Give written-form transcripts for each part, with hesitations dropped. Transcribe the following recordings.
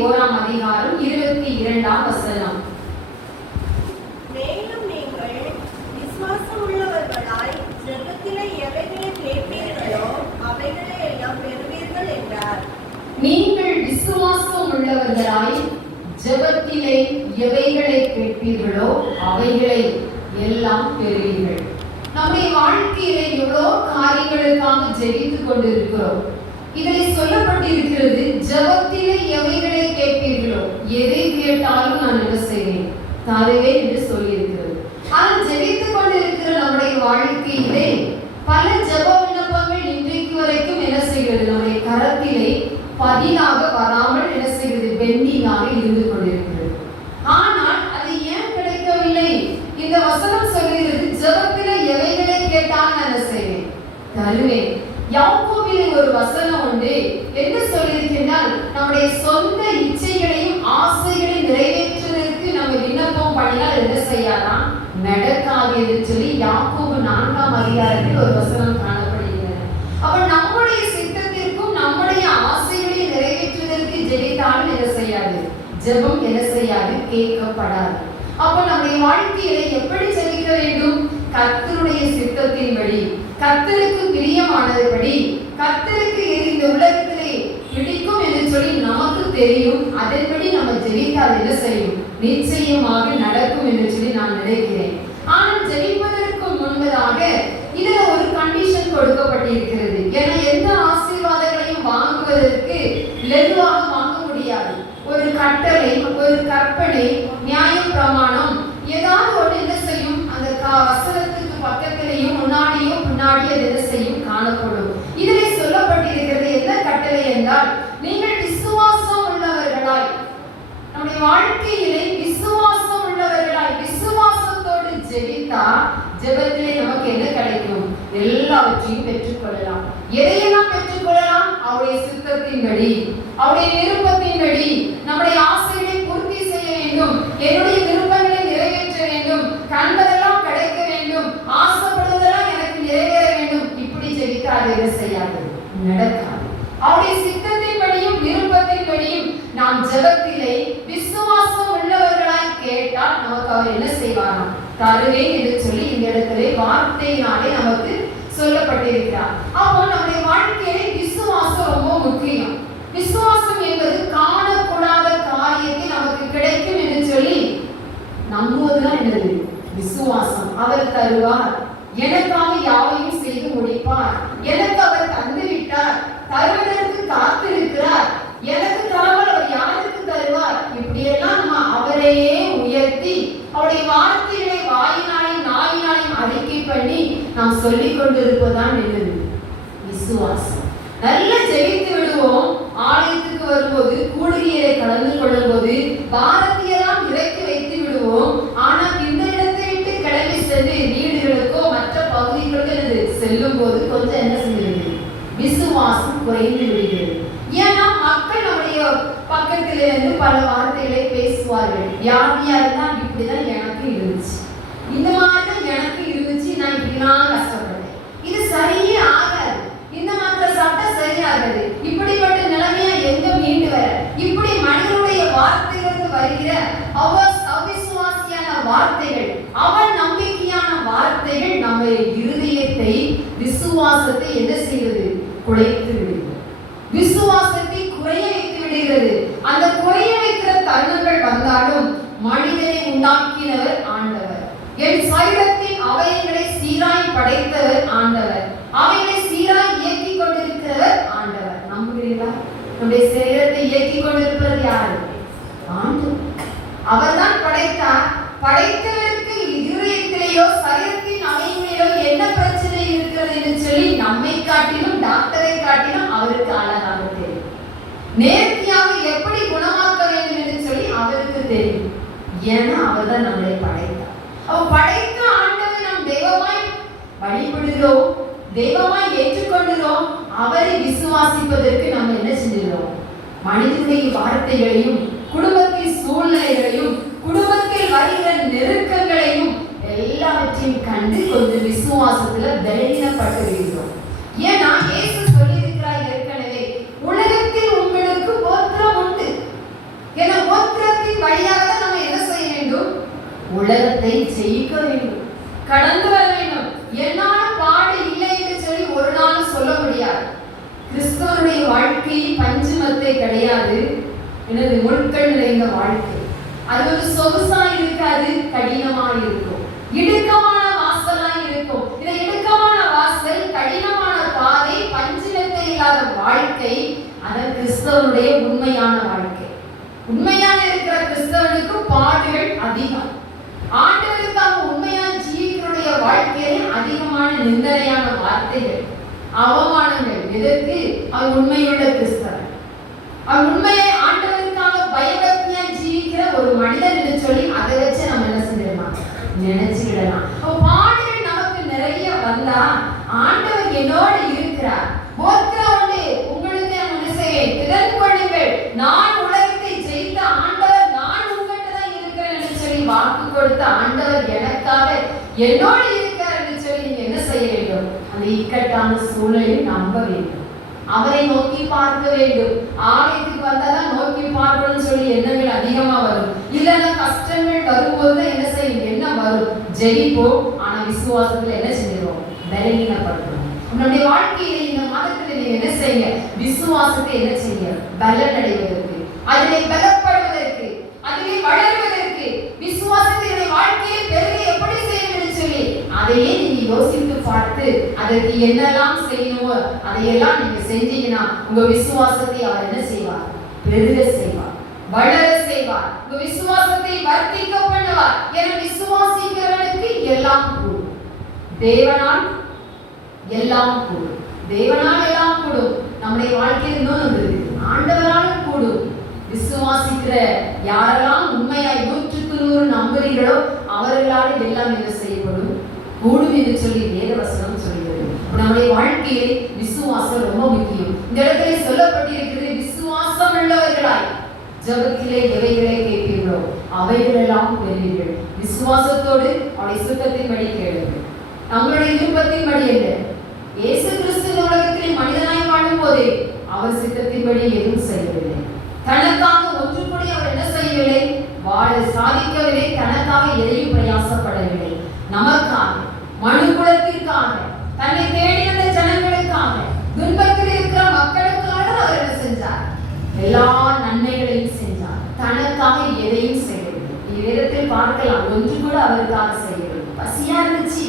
21:22. மேலும் நீங்கள் விசுவாசம் உள்ளவர்களாய் ஜெபத்திலே எவைகளை கேட்பீர்களோ அவைகளை எல்லாம் பெறுவீர்கள் என்றார். நீங்கள் விசுவாசம் உள்ளவர்களாய் ஜெபத்திலே எவைகளை கேட்பீர்களோ அவைகளை எல்லாம் பெறுவீர்கள். நம்முடைய வாழ்க்கையிலே எவ்வளோ காரியங்களுக்காக ஜெபித்துக் கொண்டிருக்கிறோம். இதில் சொல்லப்பட்டிருக்கிறது, ஜெபத்திலே எவைகளை கேட்பீர்களோ, எதை கேட்டாலும் நான் என்ன செய்வேன், தருவேன் என்று சொல்லியிருக்கிறது. ஆனால் ஜெபித்துக் கொண்டிருக்கிற நம்முடைய வாழ்க்கையிலே பல ஜெப விண்ணப்பங்கள் இன்றைக்கு வரைக்கும் என்ன செய்கிறது, நம்முடைய கரத்திலே பதிலாக வராமல் என்ன செய்கிறது, பெண்டிங்காக இருந்து கொண்டிருக்கிறது. ஆனால் அது ஏன் கிடைக்கவில்லை? இந்த வசனம் சொல்கிறது, ஜெபத்திலே எவைகளை கேட்டால் நான் என்ன செய்வேன், தருவேன். யாக்கோபிலே ஒரு வசனம் உண்டு. என்ன சொல்லியிருக்கிறால், நம்முடைய சொந்த இச்சைகளையும் ஆசைகளையும் நிறைவேற்றுவதற்கு நம்ம விண்ணப்பம் பண்ணினால் என்ன செய்யலாம், நடக்காது என்று சொல்லி யாக்கோபு 4ஆம் அதிகாரத்தில் ஒரு வசனம் காணப்படுகிறது. அப்ப நம்முடைய சித்தத்திற்கும் நம்முடைய ஆசைகளையும் நிறைவேற்றுவதற்கு ஜெபித்தாலும் என்ன செய்யாது, ஜெபம் என்ன செய்யாது, கேட்கப்படாது. அப்ப நம்முடைய வாழ்க்கையில எப்படி ஜெபிக்க வேண்டும்? கர்த்தருடைய சித்தத்தின்படி, கர்த்தருக்கு பிரியமானதுபடி, கர்த்தருக்கு இந்த உலகத்திலே பிடிக்கும் என்று சொல்லி நமக்கு தெரியும். அதன்படி நம்ம ஜெபித்தால் என்ன செய்யும், நிச்சயமாக நடக்கும் என்று சொல்லி நான் நினைக்கிறேன். ஆனால் ஜெபிப்பதற்கு முன்பதாக இதுல ஒரு கண்டிஷன் கொடுக்கப்பட்டிருக்கிறது. ஏன்னா எந்த ஆசீர்வாதங்களையும் வாங்குவதற்கு லெதுவாக வாங்க முடியாது. ஒரு கட்டளை, ஒரு கற்பனை, நியாய பிரமாணம், ஏதாவது ஒன்று என்ன செய்யும், அந்த வசனத்துக்கு பக்கத்திலேயும் முன்னாடியும் பின்னாடி அது என்ன செய்யும், காணப்படும். இதிலே சொல்லப்பட்டிருக்கிறது என்ன கட்டளை என்றால், நீங்கள் விசுவாசம் உள்ளவர்களாய், நம்முடைய வாழ்க்கையிலே விசுவாசம் உள்ளவர்களாய், விசுவாசத்தோடு ஜெபித்தா ஜெபத்திலே நமக்கு என்ன கிடைக்கும், எல்லாவற்றையும் பெற்றுக்கொள்ளலாம். எதையெல்லாம் பெற்றுக்கொள்ளலாம்? அவருடைய சித்தத்தின்படி, அவருடைய விருப்பத்தின்படி. நம்முடைய ஆசைகளை பூர்த்தி செய்ய வேண்டும், என்னுடைய விருப்பங்களை நிறைவேற்ற வேண்டும், கண்பதெல்லாம் கிடைக்க வேண்டும், ஆசைப்படுவதெல்லாம் எனக்கு நிறைவேற வேண்டும். இப்படி ஜெபித்தா அது என்ன செய்யாது, நடக்காது. அவருடைய சித்தத்தின்படியும் விருப்பத்தின்படியும் நாம் ஜெபத்திலே விசுவாசம் உள்ளவர்களாய் கேட்டால் நமக்கு அவர் என்ன செய்வாராம், தருவேன் என்று சொல்லி இந்த இடத்திலே வார்த்தையினாலே நமக்கு சொல்லப்பட்டிருக்கிறார். அப்போ நம்முடைய வாழ்க்கையிலே விசுவாசம் ரொம்ப முக்கியம். விசுவாசம் என்பது காணக்கூடாத காரியத்தை நமக்கு கிடைக்கும் என்று சொல்லி நம்புவதுதான் என்னது, விசுவாசம். அவர் தருவார், எனக்காக யாவையும் செய்து முடிப்பார், எனக்கு அவர் தந்து விட்டார், தருவதற்கு காத்திருக்கிறார், எனக்கு தராமல் அவர் யாருக்கு தருவார். இப்படியெல்லாம் நம்ம அவரையே உயர்த்தி அவருடைய வார்த்தைகளை வாயினாலையும் நாவினாலையும் அறிக்கை பண்ணி நாம் சொல்லிக் கொண்டிருப்பதுதான் என்னது, விசுவாசம். நல்ல ஜெயித்து விடுவோம். ஆலயத்துக்கு வரும்போது, கூடுகையை கலந்து கொள்ளும் போது பாரதியெல்லாம் இறக்கி வைத்து விடுவோம். ஆனால் இந்த இடத்தை விட்டு கிளம்பி சென்று வீடுகளுக்கோ மற்ற பகுதிகளுக்கு செல்லும் போது கொஞ்சம் என்ன செய்கிறது, விசுவாசம் குறைந்து விடுகிறது. ஏன்னா மக்கள் நம்முடைய பக்கத்திலே இருந்து பல வார்த்தைகளை பேசுவார்கள். வியாதியா இருந்தா இப்படிதான் எனக்கு இருந்துச்சு, இந்த மாதிரிதான் எனக்கு இருந்துச்சு, நான் இப்படிலாம் கஷ்டப்பட்டேன், இது சரியே ஆகாது, இந்த மாத்திர சாப்பிட்டா சரியாகாது, இப்படிப்பட்ட நிலைமையா எங்க மீண்டு வர, இப்படி மனிதனுடைய வார்த்தையிலிருந்து வருகிற அவிசுவாசியான வார்த்தைகள், அவன் நம்பிக்கையான வார்த்தைகள் நம்ம இருதயத்தை, விசுவாசத்தை என்ன செய்வது, குலைத்து விடுகிறது, விசுவாசத்தை குறைய வைத்து விடுகிறது. அந்த குறைய வைக்கிற தருணங்கள் வந்தாலும் மனிதனை உண்டாக்கினவர் ஆண்டவர், என் சரீரத்தின் அவயங்களை சீராய் படைத்தவர் ஆண்டவர், அவைகளை சீராய் இயக்கி கொண்டிருக்கிறவர் ஆண்டவர். நம்புகிறீர்களா? நம்முடைய சரீரத்தை இயக்கி கொண்டிருப்பது யாரு? ஆண்டவர். அவர்தான் படைத்தார். படைத்தவருக்கு இதயத்திலேயோ சரீரத்தின் அவயங்களிலோ என்ன பிரச்சனை இருக்கிறது என்று சொல்லி நம்மை காட்டிலும் டாக்டரை காட்டிலும் அவருக்கு அழகாக தெரியும். நேர்த்தியாக எப்படி குணமாக்க வேண்டும் என்று சொல்லி அவருக்கு தெரியும். ஏன்னா அவர் தான் நம்மளை படைத்தார். அவர் படைத்த ஆண்டவரை நாம் தெய்வமாய் வழிபடுகிறோம், தெய்வமாய் ஏற்றுக்கொள்கிறோம். அவரை விசுவாசிப்பதற்கு நம்ம என்ன செஞ்சிருக்கிறோம், மனிதனுடைய வார்த்தைகளையும் குடும்பத்தின் சூழ்நிலைகளையும் குடும்பத்தில் வருகிற நெருக்கங்களையும் எல்லாவற்றையும் கண்டு கொஞ்சம் விசுவாசத்துல பலவீனப்பட்டு இருக்கிறோம். ஏன்னா இயேசு சொல்லியிருக்கிறார் ஏற்கனவே, உலகத்தில் உங்களுக்கு கோத்திரம் உண்டு, உலகத்தை ஜெயிக்க வேண்டும், கடந்து வர வேண்டும். என்னால பாடு இல்லை என்று சொல்லி ஒரு நாள் சொல்ல முடியாது. கிறிஸ்தவனுடைய வாழ்க்கை பஞ்சுமத்தை கிடையாது, எனது முட்கள் நிறைந்த வாழ்க்கை. அது ஒரு சொகுசா இருக்காது, கடினமா இருக்கும், இடுக்கமான வாசலா இருக்கும். இந்த இடுக்கமான வாசல், கடினமான பாதை, பஞ்சுமத்தை இல்லாத வாழ்க்கை, அதான் கிறிஸ்தவனுடைய உண்மையான வாழ்க்கை. உண்மையான இருக்கிற கிறிஸ்தவனுக்கு பாடுகள் அதிகம். ஆண்டவருக்காக உண்மையான ஜீவிகளுடைய வாழ்க்கையிலே அதிகமான நிந்தனையான வார்த்தைகள், அவமானங்கள். எதற்கு? அவன் உண்மையுள்ள கிறிஸ்தவன், அவன் உண்மையை ஆண்டவருக்காக பயபக்தியா ஜீவிக்கிற ஒரு மனிதன் என்று சொல்லி அதை வச்சு நம்ம என்ன செஞ்சிடலாம், நினைச்சுக்கிடலாம். பாடுகள் நமக்கு நிறைய வந்தா ஆண்டவர் என்னோட இருக்கிறார், உங்களுக்கு நான் செய்வேன், திறன் கொள்ளுங்கள், நான் உலகத்தை ஜெயித்த ஆண்டவர், நான் உங்கள்கிட்ட தான் இருக்கிறேன் என்று சொல்லி வாக்கு கொடுத்த ஆண்டவர் எனக்காக என்னோட இருக்கிறார் என்று சொல்லி நீங்க என்ன செய்ய வேண்டும்? அந்த இக்கட்டான சூழலை நம்ப வேண்டும், அவரை நோக்கி பார்க்க வேண்டும். ஆலயத்துக்கு வந்தாதான் நோக்கி பார்க்கணும்னு சொல்லி எண்ணங்கள் அதிகமா வரும். இல்லைன்னா கஷ்டங்கள் வரும்போது என்ன செய்யும்? என்ன வரும்? ஜெயிப்போம், ஆனா விசுவாசத்துல என்ன செஞ்சிருவோம்? பலவீனப்படுத்தும். நம்முடைய வாழ்க்கையில இந்த மாதத்துல நீங்க என்ன செய்யுங்க? விசுவாசத்தை என்ன செய்ய? பலனடைவதற்கு, அதிலே பலப்படுவதற்கு, அதிலே வளர்வதற்கு, விசுவாசத்தினுடைய வாழ்க்கையை பெருக எப்படி செய்யணும்னு சொல்லி அதையே நீங்க யோசித்து பார்த்து அதற்கு என்னெல்லாம் செய்யணுமோ அதையெல்லாம் நீங்க செஞ்சீங்கன்னா உங்க விசுவாசத்தை அவர் என்ன செய்வார்? பெருக செய்வார், வளர செய்வார், உங்க விசுவாசத்தை வர்த்திக்க பண்ணுவார். என விசுவாசிக்கிறவனுக்கு எல்லாம் கூடும், தேவனால் எல்லாம் கூடும், தேவனால் எல்லாம் கூடும். நம்முடைய வாழ்க்கையில் இன்னொன்று ஆண்டவரால் கூடும். விசுவாசிக்கிற யாரெல்லாம் உண்மையாய் 100க்கு 100 நம்புகிறீர்களோ அவர்களால் எல்லாம் என்ன செய்யப்படும்? கூடும் என்று சொல்லி வேதவசனம் சொல்கிறது. நம்முடைய வாழ்க்கையிலே விசுவாசம் ரொம்ப முக்கியம். இந்த இடத்திலே சொல்லப்பட்டிருக்கிறது, விசுவாசம் உள்ளவர்களாய் ஜெபத்திலே எவைகளை கேட்பீர்களோ அவைகளெல்லாம் பெறுவீர்கள். விசுவாசத்தோடு அவருடைய சுத்தத்தின்படி கேளுங்கள். நம்மளுடைய விருப்பத்தின்படி அல்ல. இயேசு கிறிஸ்து உலகத்தில் மனிதனாய் வாழும் போதே அவர் சித்தத்தின்படி எதுவும் செய்யவில்லை. தனக்காக ஒன்று கூடி அவர் என்ன செய்யவில்லை? வாழ சாதிக்கவில்லை. தனக்காக எதையும் பிரயாசப்படவில்லை. நமக்காக, மனுக்குலத்திற்காக, தன்னை தேடி வந்த ஜனங்களுக்காக, துன்பத்தில் இருக்கிற மக்களுக்காக அவர் என்ன செஞ்சார்? எல்லா நன்மைகளையும் செஞ்சார். தனக்காக எதையும் செய்யவில்லை. வேதத்தில் பார்க்கலாம், ஒன்று கூட அவருக்காக செய்யவில்லை. பசியா இருந்துச்சு,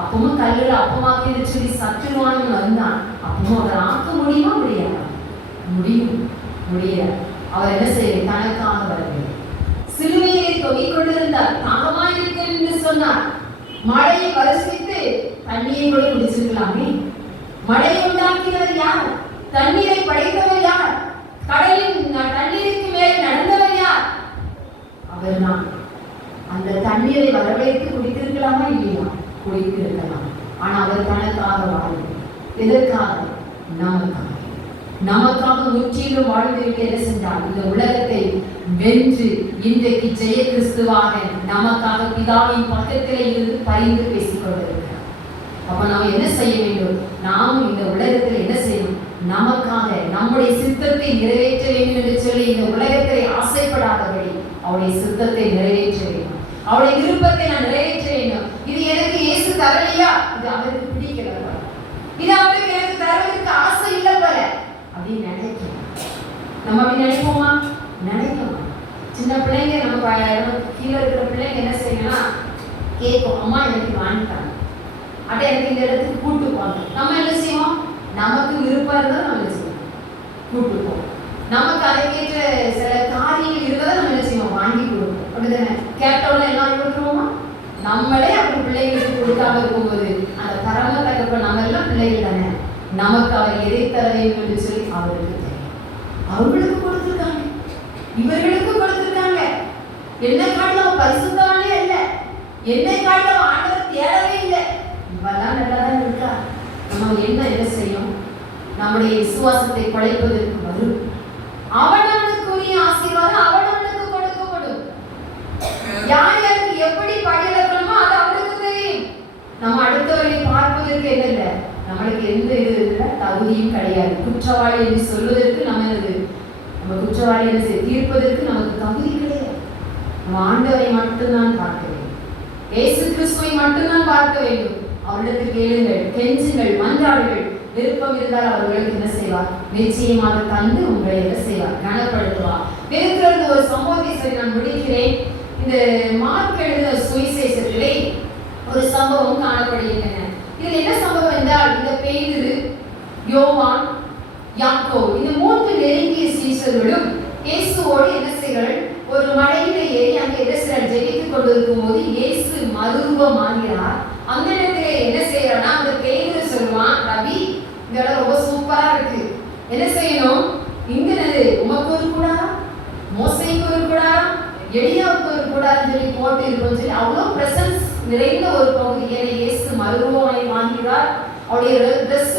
அப்பவும் கல்லுல அப்பமாக்கி சொல்லி சத்துருவானவன் வந்தான். அப்பவும் அவர் ஆக்க முடியுமா? முடியாது. முடியாது. அவர் என்ன செய்ய? தனக்காக வரவில்லை. சிலுவையை தொங்கிக் கொண்டிருந்தார், தாகமாய் இருக்கிறேன் என்று சொன்னார். மழையை வருஷித்து தண்ணீரை கூட குடிச்சிருக்கலாமே. மழையை உண்டாக்கினவர் யார்? தண்ணீரை படைத்தவர் யார்? கடலின் தண்ணீருக்கு மேலே நடந்தவர் யார்? அவர் தான். அந்த தண்ணீரை வரவழைத்து குடித்திருக்கலாமா? இல்லையா? குடித்திருக்கலாம். ஆனா அவர் தனக்காக வாழ்ந்தார். எதற்காக? நமக்காக முற்றிலும் வாழ்ந்திருக்க என்ன சென்றார்? இந்த உலகத்தை வென்று இன்றைக்கு ஜெய கிறிஸ்துவாக நமக்காக பிதாவின் பக்கத்திலே இருந்து பரிந்து பேசிக் கொண்டிருக்கிறார். அப்ப நாம் என்ன செய்ய வேண்டும்? நாம் இந்த உலகத்தில் என்ன செய்யணும்? நமக்காக நம்முடைய சித்தத்தை நிறைவேற்ற வேண்டும் என்று சொல்லி இந்த உலகத்தை ஆசைப்படாதபடி அவருடைய சித்தத்தை நிறைவேற்ற வேண்டும், அவருடைய விருப்பத்தை நான் நிறைவேற்ற வேண்டும். இது எனக்கு இயேசு தரலையா? இது அவருக்கு பிடிக்கல போல, இது அவருக்கு எனக்கு தரவதற்கு ஆசை இல்லை போல அப்படின்னு நினைக்கிறோம். நம்ம அப்படி நினைப்போமா? நினைக்கணும். சின்ன பிள்ளைங்க நமக்கு கீழே இருக்கிற பிள்ளைங்க என்ன செய்யணும்னா கேட்கும், அம்மா எனக்கு வாங்கிட்டாங்க, அட எனக்கு இந்த இடத்துக்கு கூட்டு போங்க. நம்ம என்ன செய்வோம்? நமக்கு விருப்பம் இருந்தால் நம்ம என்ன செய்வோம்? கூட்டு போவோம். நமக்கு அதற்கேற்ற சில காரியங்கள் இருந்ததை நம்ம என்ன செய்வோம்? வாங்கி கொடுப்போம். அப்படிதானே? கேட்டோன்னு எல்லாம் கொடுத்துருவோமா? நம்மளே அப்படி பிள்ளைகளுக்கு கொடுக்காம இருக்கும்போது அந்த பரம தகப்ப நம்ம எல்லாம் பிள்ளைகள் தானே, நமக்கு அவர் எதை தர வேண்டும் என்று சொல்லி அவருக்கு தெரியும். அவர்களுக்கு கொடுத்துருக்காங்க, இவர்களுக்கு கொடுத்துருக்காங்க. என்ன காட்டிலும் பரிசுத்தவானே இல்லை, என்னை காட்டிலும் ஆண்டவர் தேடவே இல்லை. இவெல்லாம் நல்லாதான் இருக்கா? நம்ம என்ன செய்யும்? நம்முடைய விசுவாசத்தை குலைப்பதற்கு வரும். அவனவனுக்குரிய ஆசீர்வாதம் அவனவனுக்கு கொடுக்கப்படும். யார் யாருக்கு எப்படி படிக்கணுமோ அது அவருக்கு தெரியும். நம்ம அடுத்தவரை பார்ப்பதற்கு என்ன இல்லை, நம்மளுக்கு எந்த இது இல்லை, தகுதியும் கிடையாது. குற்றவாளி என்று சொல்வதற்கு நம்ம குற்றவாளி என்று தீர்ப்பதற்கு நமக்கு தகுதி கிடையாது. நம்ம ஆண்டவரை மட்டும்தான் பார்க்க வேண்டும். இயேசு கிறிஸ்துவை மட்டும்தான் பார்க்க வேண்டும். அவரிடத்தில் கேளுங்கள், கெஞ்சுங்கள், மன்றாடுங்கள். விருப்பம் இருந்தால் அவர்களுக்கு என்ன செய்வார்? நிச்சயமாக தந்து உங்களை என்ன செய்வார்? கனப்படுத்துவார். வேதத்திலிருந்து ஒரு சம்பவத்தை சொல்லி நான் முடிக்கிறேன். இந்த மார்க் எழுதின சுவிசேஷத்திலே ஒரு சம்பவம் காணப்படுகின்றன. இதில் என்ன சம்பவம் என்றால், இந்த பேதுரு, யோவான், யாக்கோபு இந்த 3 நெருங்கிய சீஷர்களும் இயேசுவோடு என்ன செய்கிறார்கள்? ஒரு மலையில ஏறி அங்கே என்ன செய்கிறார்? ஜெபித்துக் கொண்டிருக்கும் போது இயேசு மறுரூபமாகிறார். அந்த இடத்துல என்ன செய்யறான்னா, அந்த பேதுரு சொல்லுவான், ரவி இந்த இடம் ரொம்ப சூப்பரா இருக்கு, என்ன செய்யணும்? இங்க உமக்கு ஒரு கூடாரம், மோசைக்கு ஒரு கூடாரம், எலியாவுக்கு ஒரு கூடாரம் சொல்லி போட்டு இருக்கும்னு சொல்லி அவ்வளோ பிரசன்ஸ் நிறைந்த ஒரு பகுதியை இயேசு மறுரூபமாய் வாங்குகிறார். அவருடைய ட்ரெஸ்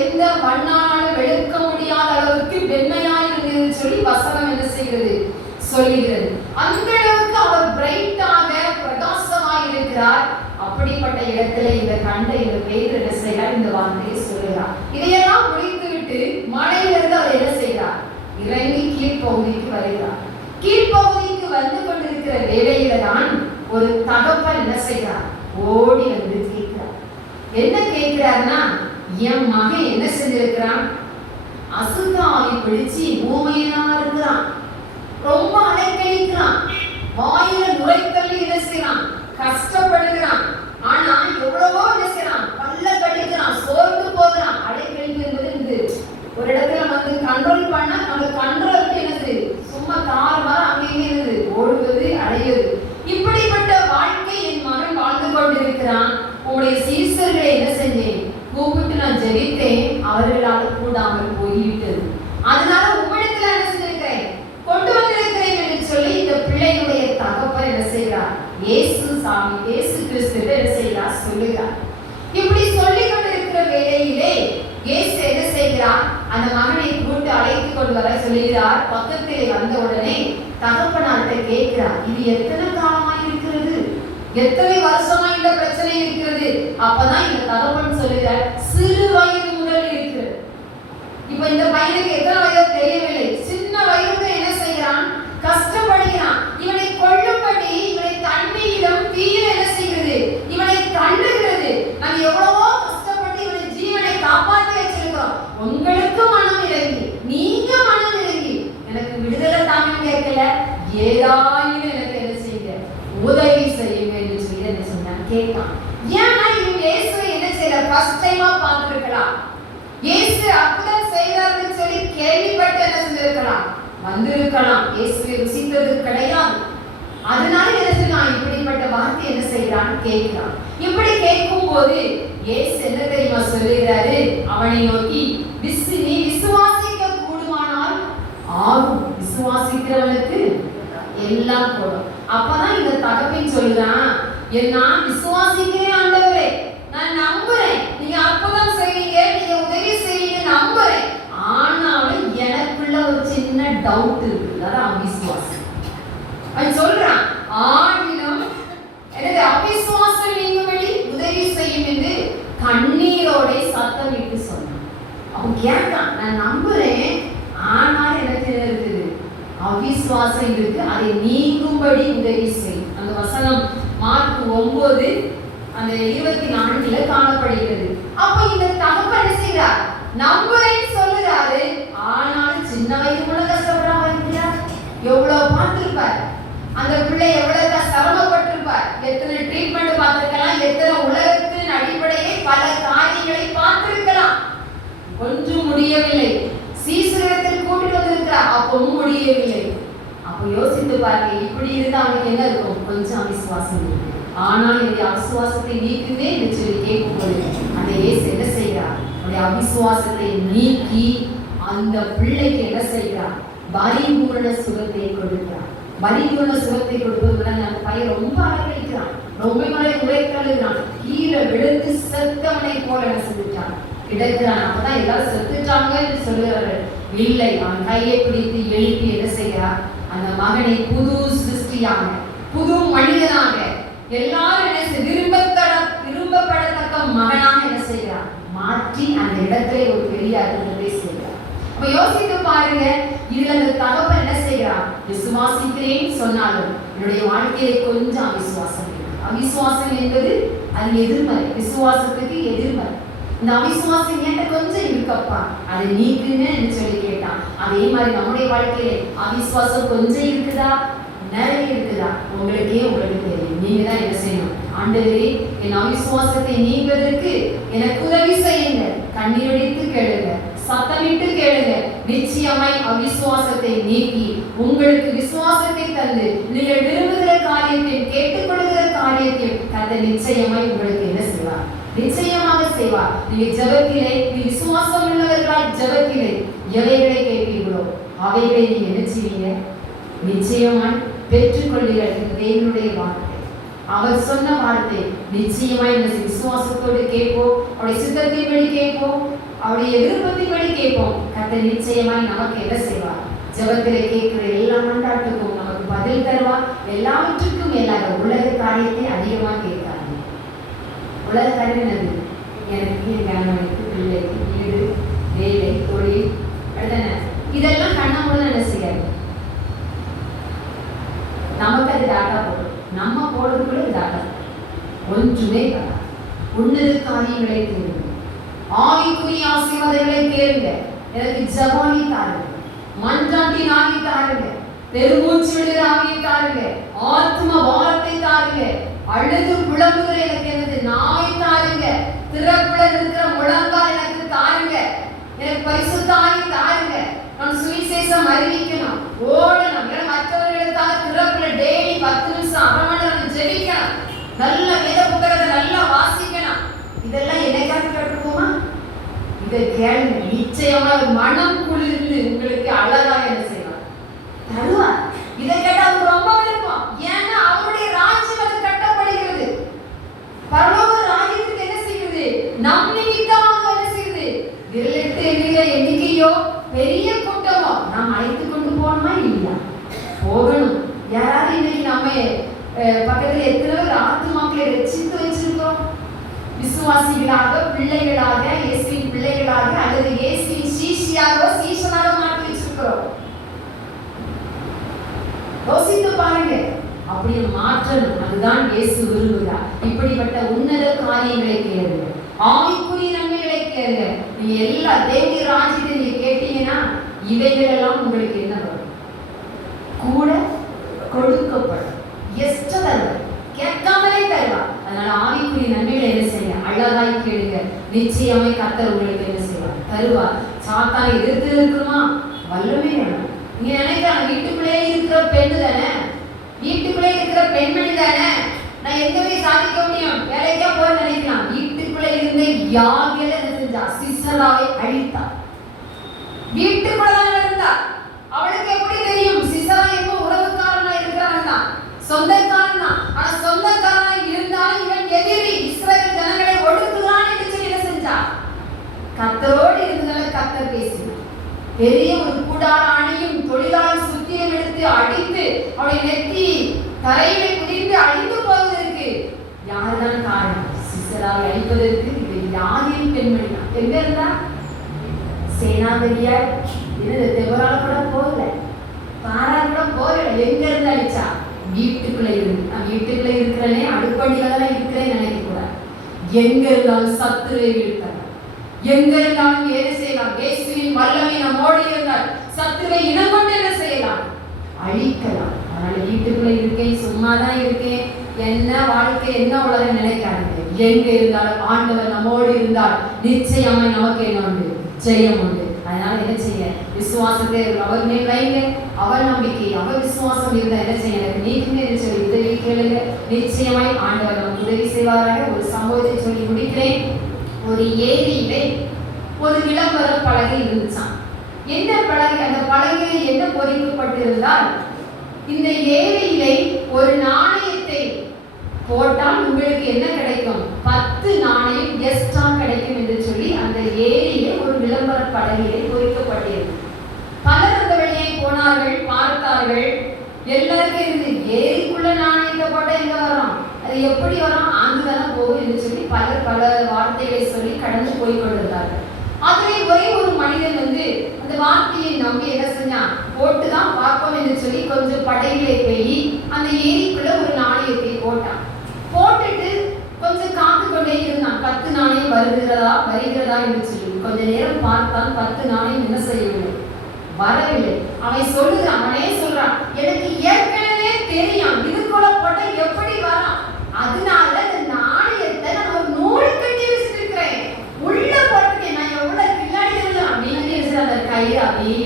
எந்த வண்ணாலும் வெளுக்க முடியாத அளவுக்கு வெண்மையாய் இருந்தது சொல்லி வசனம் என்ன செய்கிறது? சொல்லுகிறது. அந்த அளவுக்கு அவர் பிரைட்டாக பிரகாசமாய் இருக்கிறார். அப்படிப்பட்ட இடத்துல இந்த கண்ட இந்த பேதுரு என்ன செய்கிறார்? இந்த வார்த்தையை சொல்லுகிறார். இதையெல்லாம் முடித்துவிட்டு மலையிலிருந்து அவர் என்ன செய்கிறார்? இறங்கி கீழ்ப்பகுதிக்கு வருகிறார். கீழ்ப்பகுதிக்கு வந்து கொண்டிருக்கிற வேளையில தான் ஒரு தகப்பன் என்ன செய்கிறார்? ஓடி வந்து கேட்கிறார். என்ன கேட்கிறார்னா, என் மகன் என்ன செஞ்சிருக்கிறான்? அசுத்தாவை பிடிச்சு ஊமையா இருக்கிறான், ரொம்ப அலைக்கழிக்கிறான், வாயில நுரைத்தள்ளி என்ன செய்யறான்? கஷ்டப்படுகிறான். ஆனா எவ்வளவோ என்ன செய்யறான்? பல்ல கடிக்கிறான், சோர்ந்து போகிறான். அலைக்கழிப்பு என்பது ஒரு இடத்துல வந்து கண்ட்ரோல் பண்ணா நம்ம கண்ட்ரோலுக்கு என்ன செய்யுது? சும்மா தாறுமாறு அங்கேயே இருக்குது, ஓடுவது, அடையுது. இப்படிப்பட்ட வாழ்க்கை என் மகன் வாழ்ந்து கொண்டிருக்கிறான். உங்களுடைய சீசர்களை என்ன செஞ்சேன்? கூப்பிட்டு நான் ஜெபித்தேன், அவர்களால் கூடாமல் போய்விட்டது. அதனால உம்மிடத்துல என்ன செஞ்சிருக்கிறேன்? கொண்டு வந்திருக்கிறேன் என்று சொல்லி இந்த பிள்ளையுடைய தகப்பன் என்ன செய்கிறார்? இயேசு சாமி, இயேசு கிறிஸ்து என்ன செய்கிறார்? சொல்லுகிறார். இப்படி சொல்லிக் கொண்டிருக்கிற வேளையிலே இயேசு என்ன செய்கிறார்? அந்த மகனை கூட்டு அழைத்து கொண்டு வர சொல்லுகிறார். பக்கத்திலே வந்த உடனே தகப்பனார்ட்ட கேட்கிறார், இது எத்தனை காலமாய் இருக்கிறது? எத்தனை வருஷமா இந்த பிரச்சனை இருக்கிறது? அப்பதான் இந்த தகப்பன் சொல்லுகிறார், சிறு வயது முதல் இருக்கிறது. இப்ப இந்த பையனுக்கு எத்தனை வயது தெரியவில்லை. சின்ன வயதுல என்ன செய்கிறான்? கஷ்டப்படுகிறான். இவனை கொல்லும்படி இவனை தண்ணீரிடம் தீயில என்ன செய்கிறது? இவனை தள்ளுகிறது. நாங்க எவ்வளவோ கஷ்டப்பட்டு இவனை ஜீவனை காப்பாற்றி வச்சிருக்கிறோம். உங்களுக்கு மனம் இறங்கி, நீங்க மனம் இறங்கி எனக்கு விடுதலை தாங்க கேட்கல, ஏதாயிரம் எனக்கு என்ன செய்ய உதவி செய்யுங்க என்று சொல்லி என்ன சொன்னான்? கேட்டான். ஏன்னா இவன் இயேசுவை என்ன செய்யற? ஃபர்ஸ்ட் டைமா பார்த்திருக்கலாம். இயேசு அற்புதம் செய்தார்னு சொல்லி கேள்விப்பட்டு என்ன செஞ்சிருக்கலாம்? வந்திருக்கலாம். இயேசுவை ருசித்தது கிடையாது. அதனால என்ன செய்யலாம்? இப்படிப்பட்ட வார்த்தை என்ன செய்யறான்? கேட்கிறான். இப்படி கேட்கும் போது இயேசு என்ன தெரியுமா சொல்லுகிறாரு? அவனை நோக்கி, நீ விசுவாசிக்க கூடுமானால் ஆகும், விசுவாசிக்கிறவனுக்கு எல்லாம் கூடும். அப்பதான் இந்த தகப்பன் சொல்லுறான், நான் விசுவாசிக்கிறேன் ஆண்டவரே, நான் நம்புறேன், நீங்க அற்புதம் செய்வீங்க, நீங்க உதவி செய்வீங்க நம்புறேன். ஆனாலும் எனக்குள்ள ஒரு சின்ன டவுட் இருக்கு. அதான் அவிசுவாசம். அவன் சொல்றான், ஆகிலும் எனது அவிசுவாசம் நீங்கும்படி உதவி செய்யும் என்று கண்ணீரோட சத்தமிட்டு சொன்னான். அவன் கேட்டான், நான் நம்புறேன், ஆனால் எனக்கு இருக்குது அவிசுவாசம் இருக்கு, அதை நீங்கும்படி உதவி செய். அந்த வசனம் மார்க் 9 அந்த 24 காணப்படுகிறது. அப்ப இந்த தகப்பன் என்ன செய்கிறார்? நம்புறேன்னு சொல்லுறாரு, ஆனாலும் சின்ன வயது கூட கஷ்டப்படாம இருக்கிறார். எவ்வளவு பார்த்திருப்பார் அந்த பிள்ளை, எவ்வளவு சிரமப்பட்டிருப்பார். எத்தனை ட்ரீட்மெண்ட் பார்த்திருக்கலாம், எத்தனை உலகத்தின் அடிப்படையை பல காரியங்களை பார்த்திருக்கலாம். ஒன்றும் முடியவில்லை. சீசரிடத்தில் கூட்டிட்டு வந்திருக்கிறார், அப்பவும் முடியவில்லை. அப்ப யோசித்து பாருங்க, இப்படி இருந்தா அவனுக்கு என்ன இருக்கும்? கொஞ்சம் அவிசுவாசம் இருக்கு. ஆனால் இந்த அவிசுவாசத்தை நீக்குவே என்று சொல்லி கேட்கும்போது அந்த இயேசு என்ன செய்கிறார்? அவருடைய அவிசுவாசத்தை நீக்கி அந்த பிள்ளைக்கு என்ன செய்கிறார்? பரிபூரண சுகத்தை கொடுக்கிறார். பரிபூரண சுகத்தை கொடுப்பது அந்த பையன் ரொம்ப அழகான், ரொம்ப மலை உரைக்கழுகிறான், கீழே விழுந்து செத்தவனை போல என்ன செஞ்சுட்டான்? கிடக்கிறான். அப்பதான் எல்லாரும் செத்துட்டாங்க என்று சொல்லுகிறார்கள். இல்லை, அவன் கையை பிடித்து எழுப்பி என்ன செய்கிறார்? அந்த மகனை புது சிருஷ்டியாக, புது மனிதனாக, எல்லாரும் என்ன விரும்பப்படத்தக்க மகனாக என்ன செய்கிறார்? மாற்றி அந்த இடத்துல ஒரு பெரிய அற்புதத்தை செய்கிறார். அப்ப யோசித்து பாருங்க, இதுல அந்த தகப்பன் என்ன செய்கிறார்? விசுவாசிக்கிறேன் சொன்னாலும் என்னுடைய வாழ்க்கையில கொஞ்சம் அவிசுவாசம் இருக்கு. அவிசுவாசம் என்பது அது எதிர்மறை, விசுவாசத்துக்கு எதிர்மறை. இந்த அவிசுவாசம் என்கிட்ட கொஞ்சம் இருக்கப்பா, அதை நீக்குன்னு சொல்லி கேட்டான். அதே மாதிரி நம்முடைய வாழ்க்கையில அவிசுவாசம் கொஞ்சம் இருக்குதா, நிறைய இருக்குதா? உங்களுக்கு தெரியும். நீங்க தான் என்ன செய்யணும்? ஆண்டவரே, என் அவிசுவாசத்தை நீக்குவதற்கு எனக்கு உதவி செய்யுங்க. கண்ணீரடித்து கேளுங்க, சத்தமிட்டு கேளுங்க. நிச்சயமாய் அவிசுவாசத்தை நீக்கி உங்களுக்கு விசுவாசத்தை தந்து நீங்கள் விரும்புகிற காரியத்தையும் கேட்டுக்கொள்கிற காரியத்தையும் கர்த்தர் நிச்சயமாய் உங்களுக்கு என்ன செய்வார்? நிச்சயமாக செய்வார். நீங்க ஜெபத்திலே, நீ விசுவாசம் உள்ளவர்களால் ஜெபத்திலே எவைகளை கேட்பீர்களோ அவைகளை நீங்க என்ன செய்வீங்க? நிச்சயமாய் பெற்றுக்கொள்வீர்கள். தேவனுடைய வார்த்தை, அவர் சொன்ன வார்த்தை நிச்சயமாய் விசுவாசத்தோடு கேட்போம், அவருடைய சித்தத்தின்படி கேட்போம், அவருடைய விருப்பத்தின்படி கேட்போம். கர்த்தர் நிச்சயமாய் நமக்கு என்ன செய்வார்? ஜெபத்திலே கேட்கிற எல்லா மன்றாட்டுக்கும் நமக்கு பதில் தருவார். எல்லாவற்றுக்கும் மேலாக உலக காரியத்தை அதிகமாக கேட்காது. உலக காரியம் என்னது? எனக்கு, என் கணவனுக்கு, பிள்ளைக்கு, வீடு, வேலை, தொழில், இதெல்லாம் கண்ணாமூட என்ன செய்யாது. நமக்கு அது டாட்டா போடும். நம்ம போடுறதுக்குள்ள டாட்டா ஒன்றுமே வராது. உன்னத காரியங்களை தேடுங்க, ஆவிக்குரிய ஆசீர்வாதங்களை தேடுங்க. எனக்கு ஜபானி தாருங்க, மன்றாட்டின் ஆவி தாருங்க, பெருமூச்சு விடுகிற ஆவியை தாருங்க, ஆத்ம வாரத்தை தாருங்க, அழுது புலம்புகிற எனக்கு எனது நாவை தாருங்க, திறப்புல இருக்கிற முழங்கால் எனக்கு தாருங்க, எனக்கு பரிசுத்த ஆவி தாருங்க. நான் சுவிசேஷம் அறிவிக்கணும், ஓடணும், மற்றவர்களுக்காக திறப்புல டெய்லி 10 நிமிஷம் அரை மணி நேரம் ஜெபிக்கணும், நல்ல வேத புத்தகத்தை நல்லா வாசிக்கணும். இதெல்லாம் என்னைக்காக கற்றுப்போமா? இதை கேளுங்க, நிச்சயமா மனம் குளிர்ந்து உங்களுக்கு அழகாக என்ன செய்வார்? தருவார். இதை கேட்டா அது ரொம்ப விருப்பம். ஏன்னா அவருடைய ராஜ்யம் அது கட்டப்படுகிறது. பரலோக ராஜ்யத்துக்கு என்ன செய்கிறது? நம் நிமித்தமாக என்ன செய்கிறது? விரலிட்டு எண்ணுகிற எண்ணிக்கையோ பெரிய கூட்டமோ நாம் அழைத்து கொண்டு போகணுமா? இல்லையா? போகணும். யாராவது இன்னைக்கு நம்ம பக்கத்துல எத்தனை பேர் ஆத்துமாக்களை ரட்சித்து வச்சிருக்கோம்? விசுவாசிகளாக, பிள்ளைகளாக, இயேசுவின் பிள்ளைகளாக அல்லது இயேசுவின் சீஷியாக, சீஷனாக மாற்றி வச்சிருக்கிறோம். யோசித்து பாருங்க. அப்படி மாற்றணும். அதுதான் இயேசு விரும்புகிறார். இப்படிப்பட்ட உன்னத காரியங்களை கேளுங்க, ஆவிக்குரிய நன்மைகளை கேளுங்க. நீங்க எல்லா தேவனுடைய ராஜ்யத்தை நீங்க கேட்டீங்கன்னா இவைகள் எல்லாம் உங்களுக்கு என்ன வரும்? கூட கொடுக்கப்படும். எஸ்டர் கேட்காமலே தருவார். அதனால ஆவிக்குரிய நன்மைகளை என்ன செய்ய? அழகாய் கேளுங்க. நிச்சயமாய் கர்த்தர் உங்களுக்கு என்ன செய்வார்? தருவார். சாத்தானை எதிர்த்து இருக்குமா? வல்லமே வேணும். நீங்க நினைக்கிறாங்க வீட்டுக்குள்ளே இருக்கிற பெண்ணு தானே, வீட்டுக்குள்ளே இருக்கிற பெண்மணி தானே, நான் எங்க போய் சாதிக்க முடியும், வேலைக்கா போய் நினைக்கலாம். வீட்டுக்குள்ளே இருந்த யாகேல என்ன செஞ்சா? சிசராவை அழித்தா. வீட்டுக்குள்ளதான் இருந்தா. அவளுக்கு எப்படி தெரியும் சிசரா எப்போ உறவுக்காரனா இருக்கிறான்னா? சொந்தக்காரனா. ஆனா சொந்தக்காரனா இருந்தாலும் இவன் எதிரி, இஸ்ரவேல் ஜனங்களை ஒடுக்குகிறான் என்று சொல்லி என்ன செஞ்சா? கர்த்தரோடு இருந்ததால கர்த்தர் பேசினார். பெரிய ஒரு கூடார அணியும் தொழிலாளர் சுத்தியம் எடுத்து அடித்து அவளை நெத்தி தரையிலே குதித்து அழிந்து போவதற்கு யாருதான் காரணம்? சிசராவை அழிப்பதற்கு இது யாரின் பெண்மணி தான். எங்க இருந்தா? சேனாபதியா தெபரால கூட போகல, பாரா கூட போகல. எங்க இருந்து அழிச்சா? வீட்டுக்குள்ள இருந்து. நான் வீட்டுக்குள்ள இருக்கிறேனே, அடுப்படியில தான் இருக்கிறேன்னு நினைக்க கூடாது. எங்க இருந்தாலும் சத்துருவை இழுத்தார். எங்க இருந்தாலும் என்ன செய்யலாம்? இயேசுவின் வல்லமை நம்மோடு இருந்தால் சத்துருவை இனம் கொண்டு என்ன செய்யலாம்? அழிக்கலாம். அதனால வீட்டுக்குள்ள இருக்கேன், சும்மாதான் இருக்கேன், என்ன வாழ்க்கை, என்ன உலகம் நினைக்காதீங்க. எங்க இருந்தாலும் ஆண்டவர் நம்மோடு இருந்தால் நிச்சயமாய் நமக்கு என்ன உண்டு? ஜெயம் உண்டு. அதனால என்ன செய்ய? விசுவாசத்தை அவர் மேல் வைங்க. அவர் நம்பிக்கை, அவர் விசுவாசம் இருந்தா என்ன செய்ய? எனக்கு நீக்குங்க சொல்லி உதவி கேளுங்க. நிச்சயமாய் ஆண்டவர் நமக்கு உதவி செய்வாராக. ஒரு சம்பவத்தை சொல்லி முடிக்கிறேன். ஒரு ஏரியிலே ஒரு விளம்பர பலகை இருந்துச்சான். என்ன பலகை? அந்த பலகையில் என்ன பொறிக்கப்பட்டிருந்தால், இந்த ஏரியிலே ஒரு நாணயத்தை போட்டால் உங்களுக்கு என்ன கிடைக்கும்? 10 நாணயம் எக்ஸ்ட்ரா கிடைக்கும் என்று சொல்லி அந்த ஏரியிலே ஒரு விளம்பர பலகையிலே பொறிக்கப்பட்டிருந்தது. பலர் அந்த வழியை போனார்கள், பார்த்தார்கள். எல்லாருக்கும் இருந்து ஏரிக்குள்ள நாணயத்தை போட்டா எங்க வரும்? அது எப்படி வரும்? ஆண்டுதானே போகும் என்று சொல்லி பலர் பல வார்த்தைகளை சொல்லி கடந்து போய் கொண்டிருந்தார்கள். அதிலே ஒரே ஒரு மனிதன் அந்த வார்த்தையை நம்பி என்ன செஞ்சான்? போட்டுதான் பார்ப்போம் என்று சொல்லி கொஞ்சம் படையிலே போய் அந்த ஏரிக்குள்ள ஒரு நாணயத்தை போட்டான். போட்டுட்டு கொஞ்சம் காத்து கொண்டே இருந்தான். 10 நாணயம் வருகிறதா என்று சொல்லி கொஞ்ச நேரம் பார்த்தான். 10 நாணயம் என்ன செய்யவில்லை, வரவில்லை. அவன் சொல்லுகிறான், அவனே சொல்றான், எனக்கு ஏற்கனவே தெரியும் இதுக்குள்ள போட்ட எப்படி வரும், அதனால இந்த நாணயத்தை நான் ஒரு நூல் கட்டி வச்சிருக்கிறேன், உள்ள போட்டுக்கேன், நான் எவ்வளவு பின்னாடி இருந்தேன் அப்படின்னு அந்த கயிறு அப்படியே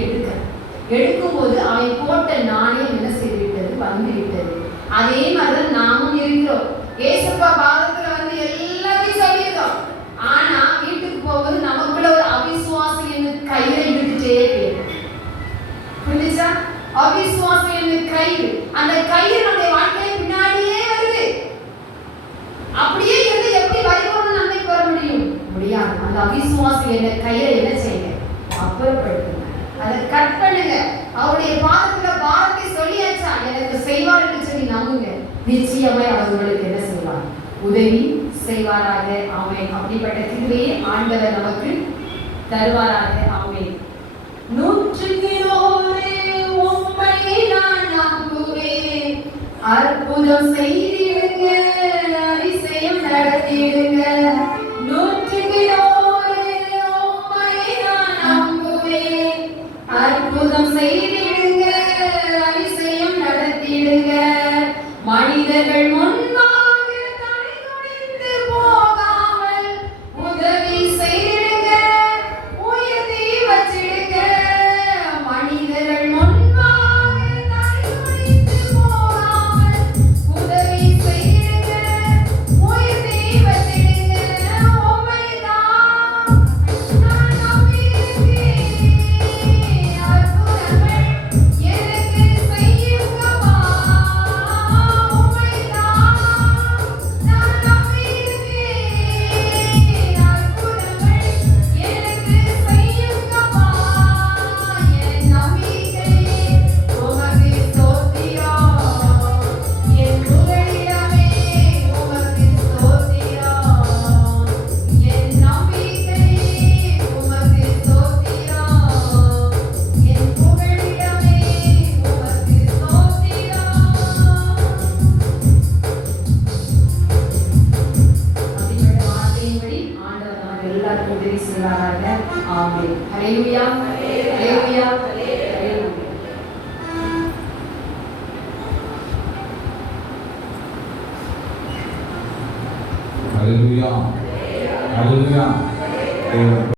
எடுக்கும் போது அவன் போட்ட நாணயம் என்ன செய்து விட்டது, வந்து விட்டது. அதே மாதிரிதான் நாமும் இருக்கிறோம். ஏசப்பா பாதத்துல வந்து எல்லாத்தையும் சொல்லியிருக்கோம். ஆனா வீட்டுக்கு போகும்போது நமக்குள்ள ஒரு அவிசுவாசம் என்ன கயிறை இழுத்துட்டே போயிடும். புரிஞ்சுச்சா? அவிசுவாசம் என்ன கயிறு, அந்த கயிறு நம்முடைய வாழ்க்கையை பின்னாடியே வருது. அப்படியே இருந்து எப்படி பரிபூர்ண நன்மை பெற முடியாது. அந்த அவிசுவாசம் என்ன கயிறை என்ன செய்யுங்க, அப்புறப்படுத்துங்க, அதை கட் பண்ணுங்க. அவருடைய பாதத்துல பாரத்தை சொல்லியாச்சா, எனக்கு செய்வார் என்று சொல்லி நம்புங்க. நிச்சயமாய் அவர் உங்களுக்கு என்ன செய்வார், உதவி செய்வாராக. ஆமென். அப்படிப்பட்ட கிருபையை ஆண்டவர் நமக்கு தருவாராக. ஆமென். 100 உம்மை நான் நம்புவேன், அற்புதம் செய்திடுங்க, அதிசயம் நடத்திடுங்க. 100 உம்மை நான் நம்புவேன், அற்புதம் செய்திடுங்க, அதிசயம் நடத்திடுங்க. மனிதர்கள் முன்பாக தலை குனிந்து போகாமல் உதவி செய்திடுங்க, உயர்த்தி வச்சிடுங்க. மனிதர்கள் முன்பாக தலை குனிந்து போகாமல் உதவி செய்திடுங்க, உயர்த்தி வச்சிடுங்க. உம்மைதான் நான் நம்பியிருக்கிறேன், அற்புதங்கள் எனக்கு செய்யுங்கப்பா. உதவி செய்வாராக. ஆமென். ஹல்லேலூயா. ஹல்லேலூயா.